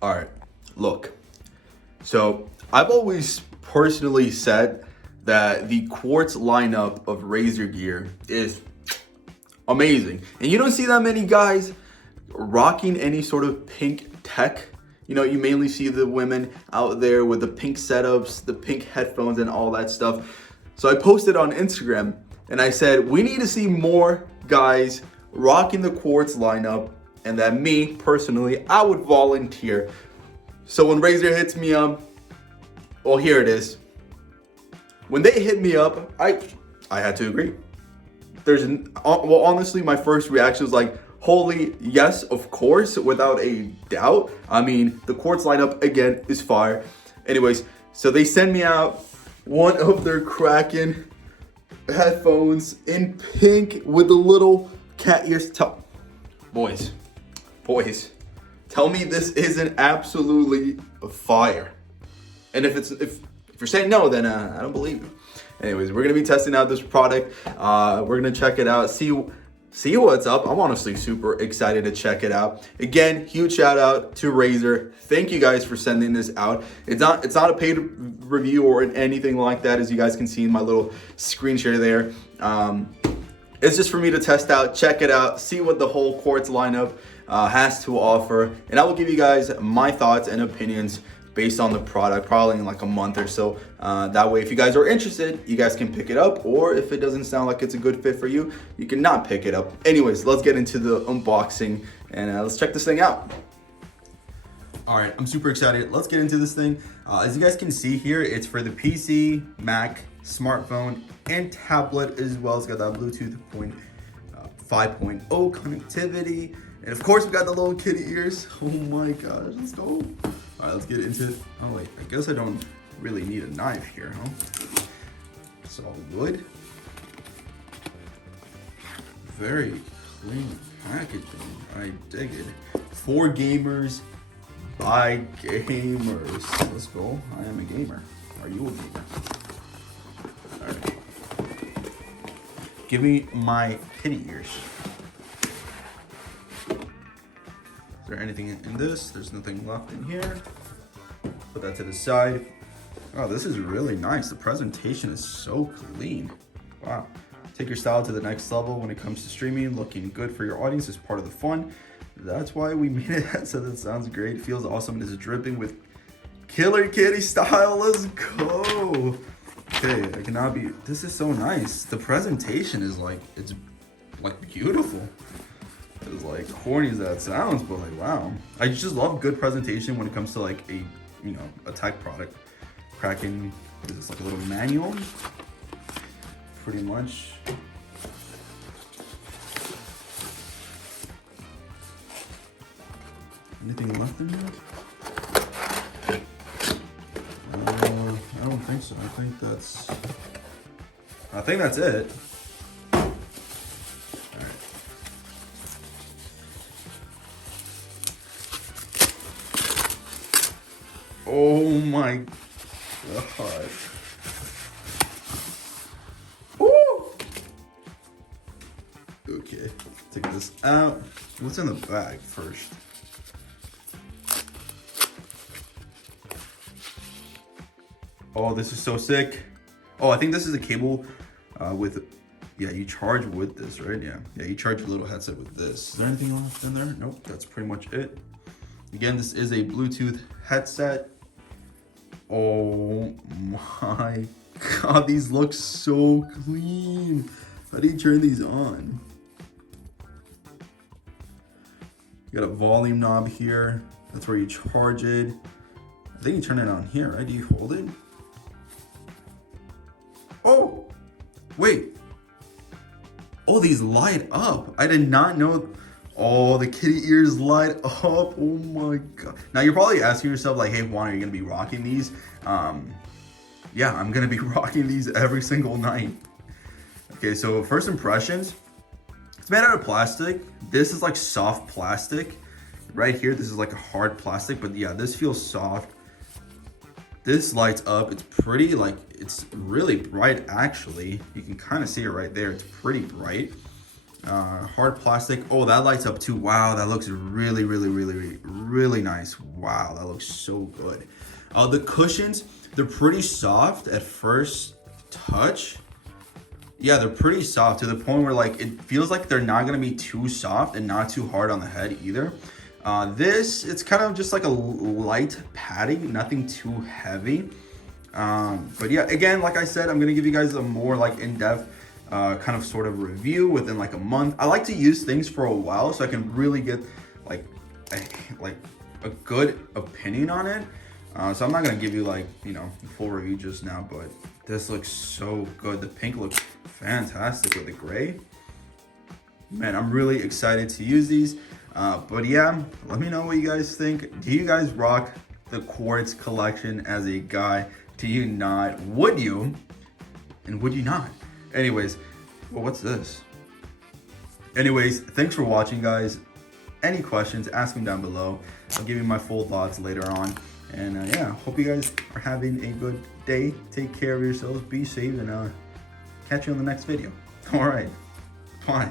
All right, look. So I've always personally said that the Quartz lineup of Razer gear is amazing. And you don't see that many guys rocking any sort of pink tech. You know, you mainly see the women out there with the pink setups, the pink headphones and all that stuff. So I posted on Instagram and I said, we need to see more guys rocking the Quartz lineup, and that me personally, I would volunteer. So when Razer hits me up, well, here it is. When they hit me up, I had to agree. Well, honestly, my first reaction was like, holy yes, of course, without a doubt. I mean, the Quartz lineup again is fire. Anyways, so they send me out one of their Kraken headphones in pink with the little cat ears. Boys, tell me this isn't absolutely fire. And if you're saying no, then I don't believe you. Anyways, we're gonna be testing out this product. We're gonna check it out, see what's up. I'm honestly super excited to check it out. Again, huge shout out to Razer. Thank you guys for sending this out. It's not a paid review or anything like that, as you guys can see in my little screen share there. It's just for me to test out, check it out, see what the whole Quartz lineup has to offer, and I will give you guys my thoughts and opinions based on the product probably in like a month or so. That way, if you guys are interested, you guys can pick it up, or if it doesn't sound like it's a good fit for you, you can not pick it up. Anyways, let's get into the unboxing and let's check this thing out. All right, I'm super excited. Let's get into this thing. As you guys can see here, it's for the PC, Mac, smartphone, and tablet as well. It's got that Bluetooth 5.0 connectivity. And of course, we got the little kitty ears. Oh my gosh, let's go. All right, let's get into it. Oh wait, I guess I don't really need a knife here, huh? It's all wood. Very clean packaging. I dig it. For gamers, by gamers. Let's go. I am a gamer. Are you a gamer? All right. Give me my kitty ears. Is there anything in this? There's nothing left in here. Put that to the side. Oh, this is really nice. The presentation is so clean. Wow. Take your style to the next level when it comes to streaming. Looking good for your audience is part of the fun. That's why we made it so that sounds great. Feels awesome. It is dripping with Killer Kitty style. Let's go. Okay, I cannot be. This is so nice. The presentation is like, it's like beautiful. As like corny as that sounds, but like wow, I just love good presentation when it comes to like a tech product. Kraken is this like a little manual, pretty much. Anything left in there? I don't think so. I think that's it. Oh my god. Woo! Okay, take this out. What's in the bag first? Oh, this is so sick. Oh, I think this is a cable yeah, you charge with this, right? Yeah, you charge your little headset with this. Is there anything else in there? Nope, that's pretty much it. Again, this is a Bluetooth headset. Oh my god, these look so clean. How do you turn these on? You got a volume knob here. That's where you charge it. I think you turn it on here, right? Do you hold it? Oh, wait. Oh, these light up. I did not know. Oh, the kitty ears light up. Oh my god. Now you're probably asking yourself like, hey Juan, are you gonna be rocking these? Yeah, I'm gonna be rocking these every single night. Okay, so first impressions. It's made out of plastic. This is like soft plastic. Right here, this is like a hard plastic, but yeah, this feels soft. This lights up. It's pretty, it's really bright actually. You can kind of see it right there. It's pretty bright. Hard plastic. Oh, that lights up too. Wow, that looks really, really, really, really nice. Wow, that looks so good. The cushions, they're pretty soft at first touch. Yeah, they're pretty soft to the point where like it feels like they're not gonna be too soft and not too hard on the head either. This, it's kind of just like a light padding, nothing too heavy. But yeah, again, like I said, I'm gonna give you guys a more like in-depth kind of sort of review within like a month. I like to use things for a while so I can really get like a good opinion on it. So I'm not gonna give you like, you know, the full review just now, but this looks so good. The pink looks fantastic with the gray. Man, I'm really excited to use these. But yeah, let me know what you guys think. Do you guys rock the Quartz collection as a guy? Do you not? Would you? And would you not? Anyways, well, what's this? Anyways, thanks for watching, guys. Any questions, ask them down below. I'll give you my full thoughts later on. And yeah, hope you guys are having a good day. Take care of yourselves, be safe, and catch you on the next video. All right, bye.